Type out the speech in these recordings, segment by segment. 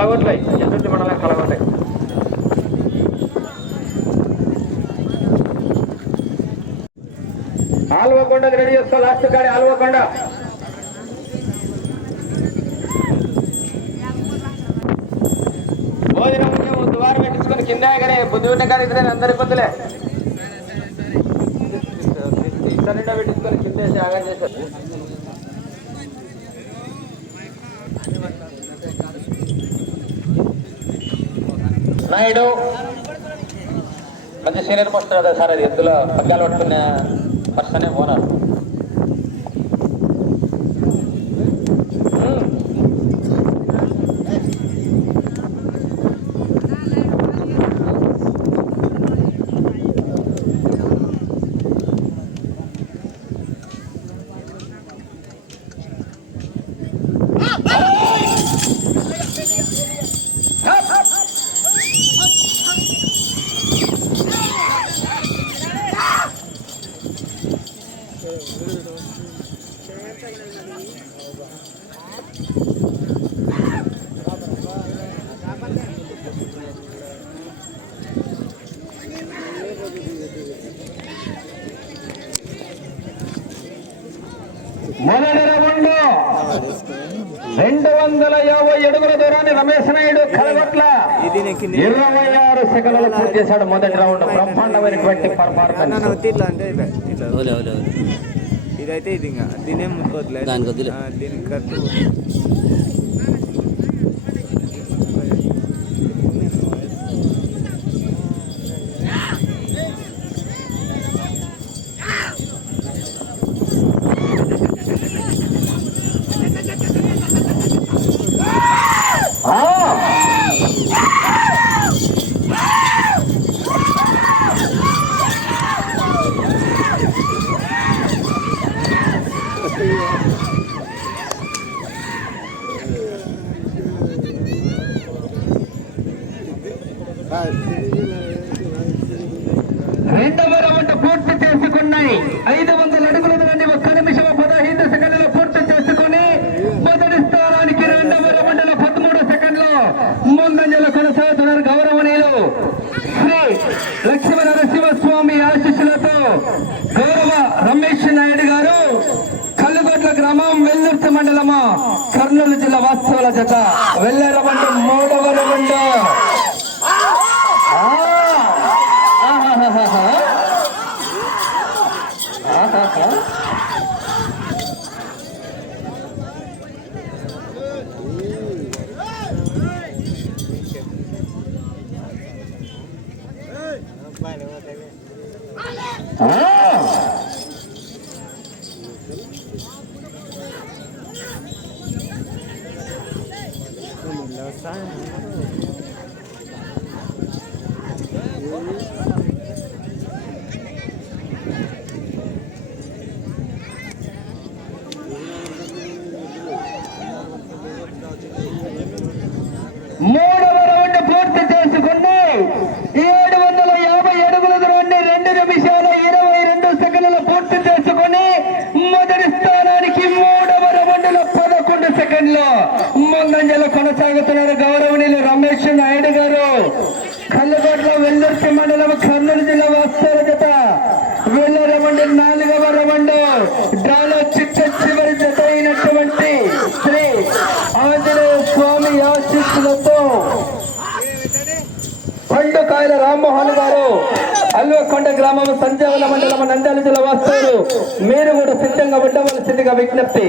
కలగొట్టాయి ఎటువంటి మండలం కలగొట్టాయి ఆల్వకొండ రెడీ చేస్తా లాస్ట్ కాడి ఆల్వకొండ. భోజనం ఉంటే ముందు వారం పెట్టించుకొని కింద కానీ బుద్ధి ఉంటే కానీ ఇక్కడ అందరి పొద్దులే. పెట్టించుకొని కింద ఆగా చేశారు. నాయుడు మంచి సీనియర్ పోస్టర్ కదా సార్ అది ఎద్దులో పగ్గాలు పట్టుకునే పర్సనే ఓనర్ మొదటి రౌండ్ రెండు వందల యాభై అడుగుల దూరాన్ని రమేష్ నాయుడు కలగొట్ల ఇది నేను కింద ఇరవై ఆరు సెకండ్లు పూర్తి చేశాడు మొదటి రౌండ్. బ్రహ్మాండమైనటువంటి పర్ఫార్మెన్స్ ఇదైతే ఇది ఇంకా. దీనేం ముట్టుకోవట్లేదు దానికి కరెక్ట్ రెండవ రౌండ్ పూర్తి చేసుకున్నాయి ఐదు వందల అడుగుల నుండి ఒక్క నిమిషం పదహైదు సెకండ్లు పూర్తి చేసుకుని మొదటి స్థానానికి రెండవ రౌండ్ల పదమూడు సెకండ్లు ముందంజలో కొనసాగుతున్నారు గౌరవనీయులు శ్రీ లక్ష్మణ నరసింహస్వామి ఆశీస్సులతో గౌరవ రమేష్ నాయుడు గారు కల్లుగొట్ల గ్రామం వెల్లుర్తి మండలము కర్నూలు జిల్లా వాస్తవాల జత. వెళ్ళరమంటే మూడవ రౌండ్ ఆ! sun. సెకండ్లు ముందంజలో కొనసాగుతున్నారు గౌరవనీయులు రమేష్ నాయుడు గారు. కల్లుగొట్ల వెల్లుర్తి మండలం కర్నూలు జిల్లా వాస్తవ జత. వెళ్ళర రౌండ్ నాలుగవ రౌండ్. డ్రాలో చిట్ట చివరి జత అయినటువంటి శ్రీ ఆంజనేయ స్వామి ఆశీస్సులతో పండుకాయల రామ్మోహన్ గారు అల్వకొండ గ్రామం సంజావల మండలం నంద్యాల జిల్లా వాస్తవులు మీరు కూడా సిద్ధంగా ఉండవలసిందిగా విజ్ఞప్తి.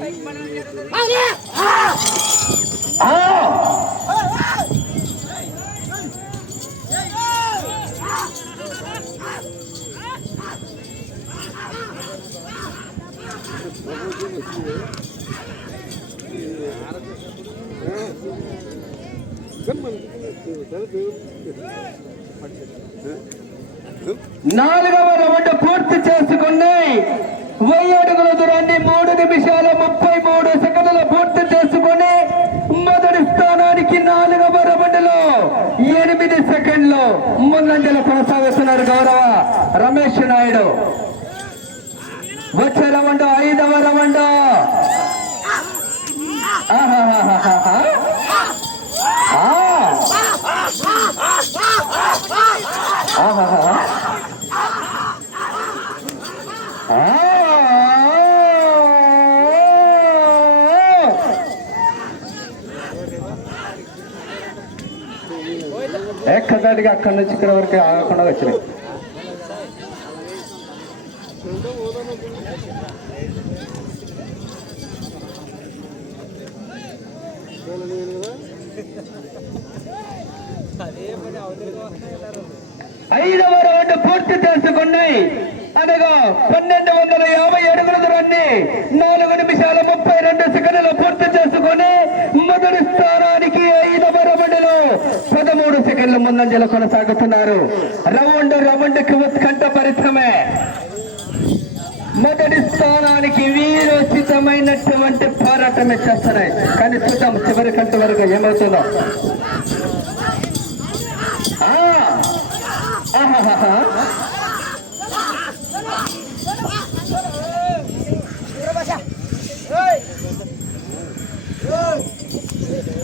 ఆ! గౌరవ రమేష్ నాయుడు. వచ్చే రవండు ఐదవ రవండు ఆహా ఏకదాటిగా అక్కడి నుంచి ఇక్కడ వరకు ఆగకుండా వచ్చినాయి ఐదవ రౌండ్ పూర్తి చేసుకున్నాయి అనగా పన్నెండు వందల యాభై అడుగుల దూరాన్ని నాలుగు నిమిషాల ముప్పై రెండు సెకండ్లు పూర్తి చేసుకుని మొదటి స్థానానికి ఐదవ పదమూడు సెకండ్ల ముందంజలో కొనసాగుతున్నారు. రౌండ్ రౌండ్కి పరిశ్రమే. మొదటి స్థానానికి వీరోచితమైనటువంటి పోరాటమే చేస్తున్నాయి. కానీ చూద్దాం చివరి కంట వరకు ఏమవుతుందో.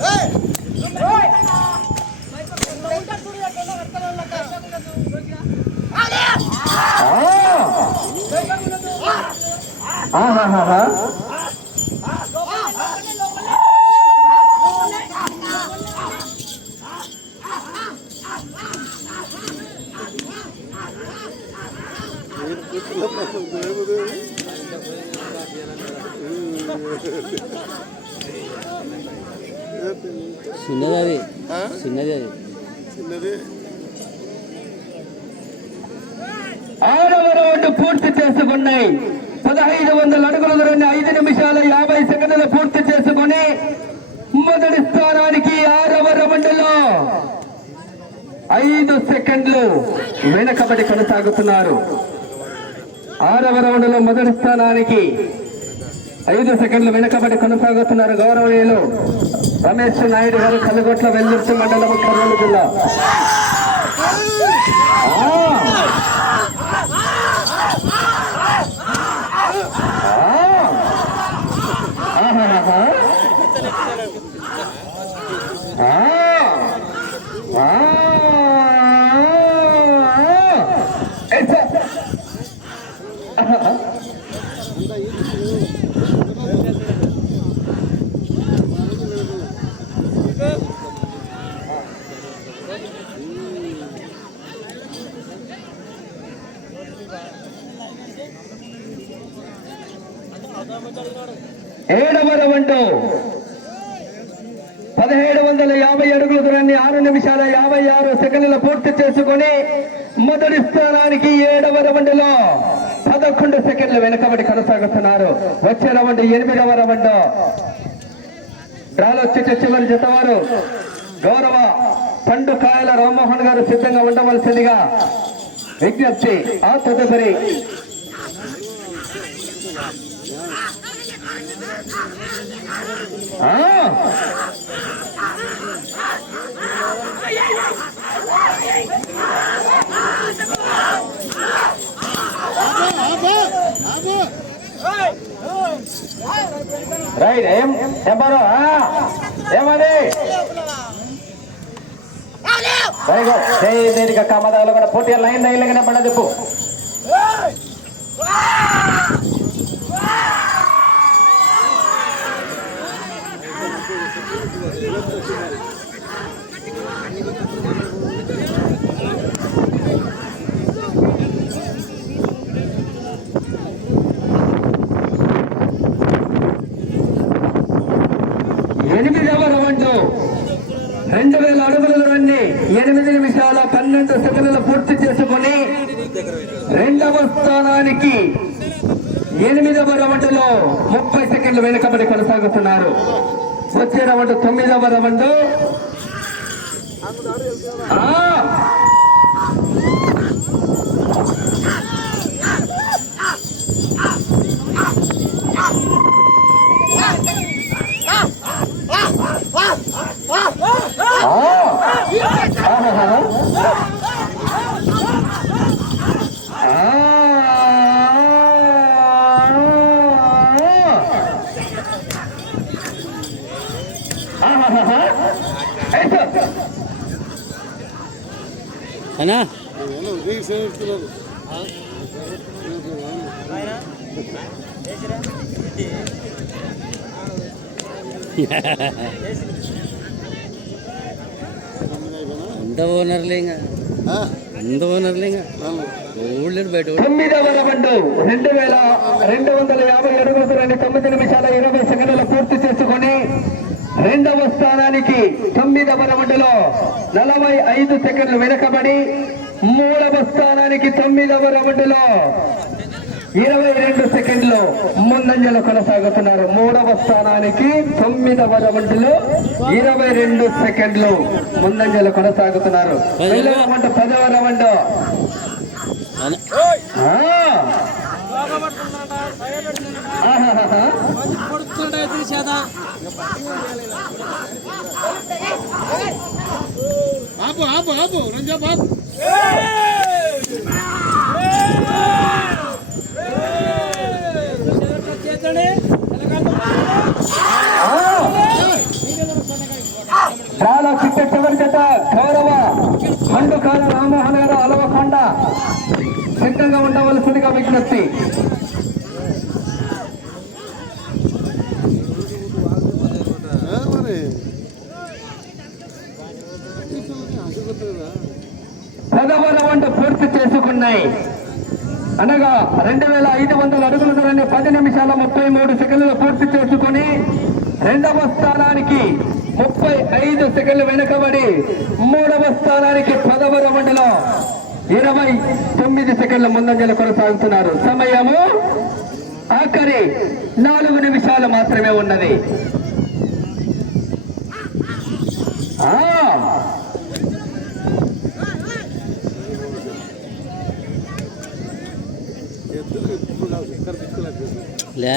Hey! ఆహాహాహా. ఆ. పూర్తి చేసుకున్నాయి పదహైదు వందల అడుగుల దూరాన్ని ఐదు నిమిషాల యాభై సెకండ్లు పూర్తి చేసుకుని మొదటి స్థానానికి ఆరవ రౌండ్లో ఐదు సెకండ్లు వెనకబడి కొనసాగుతున్నారు. ఆరవ రౌండ్లో మొదటి స్థానానికి ఐదు సెకండ్లు వెనకబడి కొనసాగుతున్నారు గౌరవనీయులు. రమేష్ నాయుడు గారు కలగొట్ల వెల్లుర్తి మండలం కర్నూలు జిల్లా. ఏడవ రౌండ్ పదిహేడు వందల యాభై అడుగుల దూరాన్ని ఆరు నిమిషాల యాభై ఆరు సెకండ్ల పూర్తి చేసుకుని మొదటి స్థానానికి ఏడవ రౌండ్లో పదకొండు సెకండ్ల వెనుకబడి కొనసాగుతున్నారు. వచ్చే రౌండ్ ఎనిమిదవ రౌండ్. డ్రాలో చిట్ట చివరి జతవారు గౌరవ పండు కాయల రామ్మోహన్ గారు సిద్ధంగా ఉండవలసిందిగా విజ్ఞప్తి ఆ తదుపరి రైట్ ఏం చెప్పారు ఏమది వెరీ గుడ్ జై కూడా పోటీ లైన్ లైన్ పడ చెప్పు. ఎనిమిదవ రౌండ్. రెండు వేల అడుగుల దూరాన్ని ఎనిమిది నిమిషాల పన్నెండు సెకండ్లు పూర్తి చేసుకుని రెండవ స్థానానికి ఎనిమిదవ రౌండ్లో ముప్పై సెకండ్లు వెనుకబడి కొనసాగుతున్నారు. వచ్చే రౌండ్ తొమ్మిదవ రౌండ్ ఆ! ఆ! అయినా? అంత ఓనర్లే ఇంకా. అంత ఓనర్లే ఇంకా. ఊళ్ళో బయట తొమ్మిది తొమ్మిదవ రౌండ్ రెండు వేల రెండు వందల యాభై అడుగుల తొమ్మిది నిమిషాల ఇరవై సెకండ్లు పూర్తి చేసుకొని రెండవ స్థానానికి తొమ్మిదవ రౌండ్లో నలభై ఐదు సెకండ్లు వెనకబడి మూడవ స్థానానికి తొమ్మిదవ రౌండ్లో ఇరవై రెండు సెకండ్లు ముందంజలో కొనసాగుతున్నారు. మూడవ స్థానానికి తొమ్మిదవ రౌండ్లో ఇరవై రెండు సెకండ్లు ముందంజలో కొనసాగుతున్నారు. పదవ రౌండ్. ఆ. ఆహాహాహా. ఆపు ఆపు ఆపు. రంజా బాబు ఆ. చాలా చిట్ట చివరి జత గౌరవ మండుకాల రామ్మోహన్ గారు అలవకొండ సిద్ధంగా ఉండవలసిందిగా విజ్ఞప్తి మరి పదవ రౌండ్ పూర్తి చేసుకున్నాయి అనగా రెండు వేల ఐదు వందల అడుగులు దూరాన్ని పది నిమిషాల ముప్పై మూడు సెకండ్లు పూర్తి చేసుకుని రెండవ స్థానానికి ముప్పై ఐదు సెకండ్లు వెనుకబడి మూడవ స్థానానికి పదవ రౌండ్లో ఇరవై తొమ్మిది సెకండ్ల ముందంజలు కొనసాగుతున్నారు. సమయము ఆఖరి నాలుగు నిమిషాలు మాత్రమే ఉన్నది. ఆ ఎద్దులు ఇప్పుడు కాదు ఇక్కడ దిక్కులేదు లే.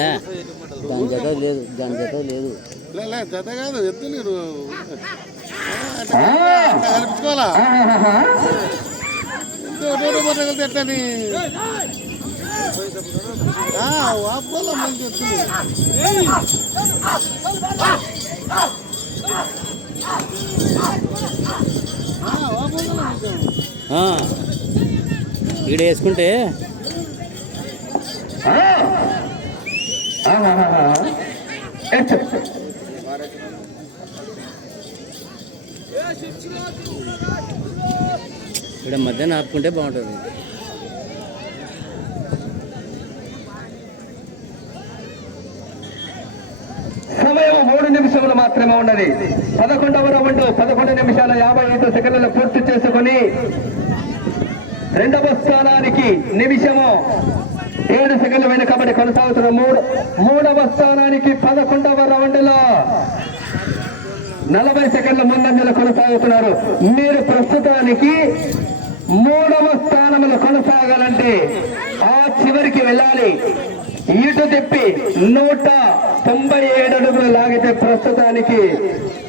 దాని జత లేదు దాని జత లేదు. జత కాదు రోడ్డు పోతే కలిసి ఎట్లని? వాపోల. ఈడ వేసుకుంటే. ఎత్తు. ఇక్కడ మధ్యాహ్నం ఆపుకుంటే బాగుంటుంది. సమయం మూడు నిమిషములు మాత్రమే ఉన్నది. పదకొండవ రౌండ్ పదకొండు నిమిషాల యాభై ఐదు సెకండ్లు పూర్తి చేసుకుని రెండవ స్థానానికి నిమిషము. ఏడు సెకండ్లు వెనుకబడి కొనసాగుతున్న మూడు మూడవ స్థానానికి పదకొండవ రౌండ్లో నలభై సెకండ్ల ముందంజలు కొనసాగుతున్నారు. మీరు ప్రస్తుతానికి మూడవ స్థానంలో కొనసాగాలంటే ఆ చివరికి వెళ్ళాలి. ఇటు తిప్పి నూట తొంభై ఏడు అడుగులు లాగితే ప్రస్తుతానికి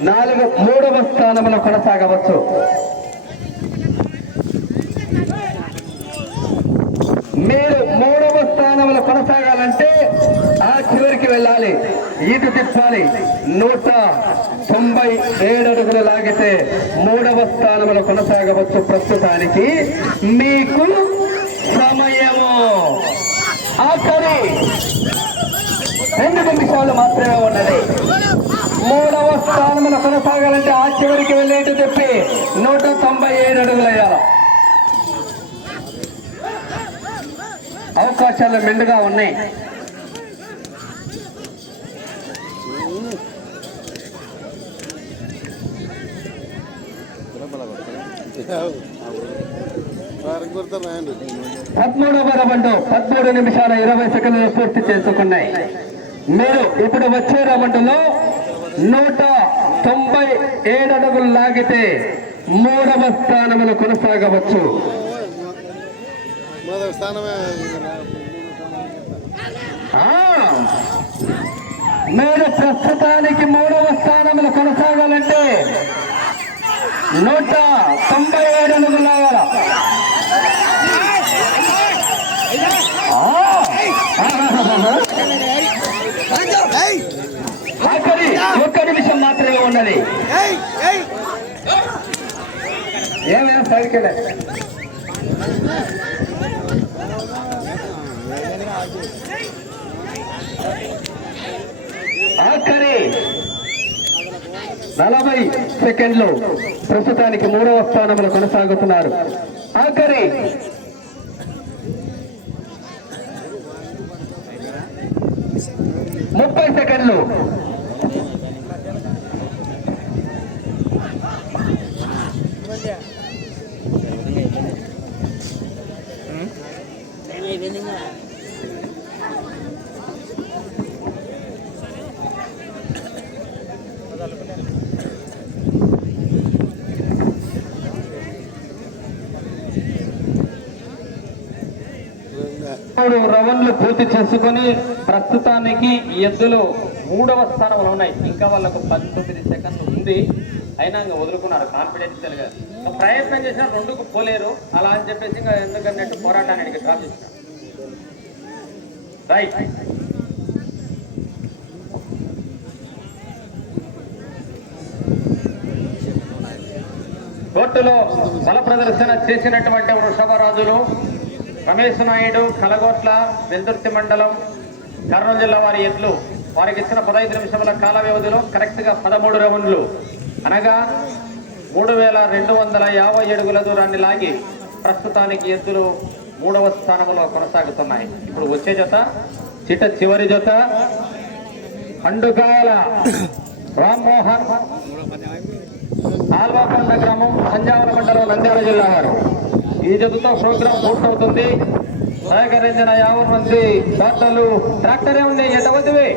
నాలుగు మూడవ స్థానంలో కొనసాగవచ్చు. మీరు మూడవ కొనసాగాలంటే ఆ చివరికి వెళ్ళాలి. ఈటు తిప్పాలి. నూట తొంభై ఏడు అడుగులు లాగితే మూడవ స్థానంలో కొనసాగవచ్చు ప్రస్తుతానికి. మీకు సమయము. ఆఖరి రెండు నిమిషాలు మాత్రమే ఉన్నది. మూడవ స్థానంలో కొనసాగాలంటే ఆ చివరికి వెళ్ళేట్టు చెప్పి నూట తొంభై ఏడు అడుగులు వేయాలి. అవకాశాలు మెండుగా ఉన్నాయి. పదమూడవ రౌండ్ పదమూడు నిమిషాల ఇరవై సెకండ్లు పూర్తి చేసుకున్నాయి. మీరు ఇప్పుడు వచ్చే రౌండ్లో నూట తొంభై ఏడు అడుగులు లాగితే మూడవ స్థానంలో కొనసాగవచ్చు. మీరు ప్రస్తుతానికి మూడవ స్థానంలో కొనసాగాలంటే నూట తొంభై ఏడు అడుగులు లాగాల ఆ, ఆహాహాహా. ఆఖరి ఒక్క నిమిషం మాత్రమే ఉన్నది. ఏమైనా సరికెళ్ళ ఆఖరి నలభై సెకండ్లు ప్రస్తుతానికి మూడవ స్థానంలో కొనసాగుతున్నారు. ఆఖరి ముప్పై సెకండ్లు నాలుగు రౌండ్లు పూర్తి చేసుకొని ప్రస్తుతానికి ఈ ఎద్దులు మూడవ స్థానంలో ఉన్నాయి. ఇంకా వాళ్ళకు పంతొమ్మిది సెకండ్లు ఉంది. అయినా ఇంకా వదులుకున్నారు. కాన్ఫిడెన్షియల్ ప్రయత్నం చేసినా రెండుకు పోలేరు. అలా అని చెప్పేసి ఇంకా ఎందుకన్నట్టు పోరాటానికి డ్రాప్ చేసిన రైట్ కోర్టులో బల ప్రదర్శన చేసినటువంటి వృషభరాజులు రమేష్ నాయుడు కలగోట్ల వెల్దుర్తి మండలం కర్నూలు జిల్లా వారి ఎడ్లు. వారికి ఇచ్చిన పదహైదు నిమిషముల కాల వ్యవధిలో కరెక్ట్గా పదమూడు రౌండ్లు. అనగా మూడు వేల రెండు వందల యాభై అడుగుల దూరాన్ని లాగి ప్రస్తుతానికి ఎద్దులు మూడవ స్థానంలో కొనసాగుతున్నాయి. ఇప్పుడు వచ్చే జత చిట చివరి జత పండుగాల రామ్మోహన్ ఆల్వాకొండ గ్రామం సంజావర మండలం నంద్యాల జిల్లా వారు. ఈ జతతో ప్రోగ్రాం పూర్తవుతుంది. సహకరించిన యాభై మంది డాక్టర్లు ట్రాక్టరే ఉంది ఎటవద్దువే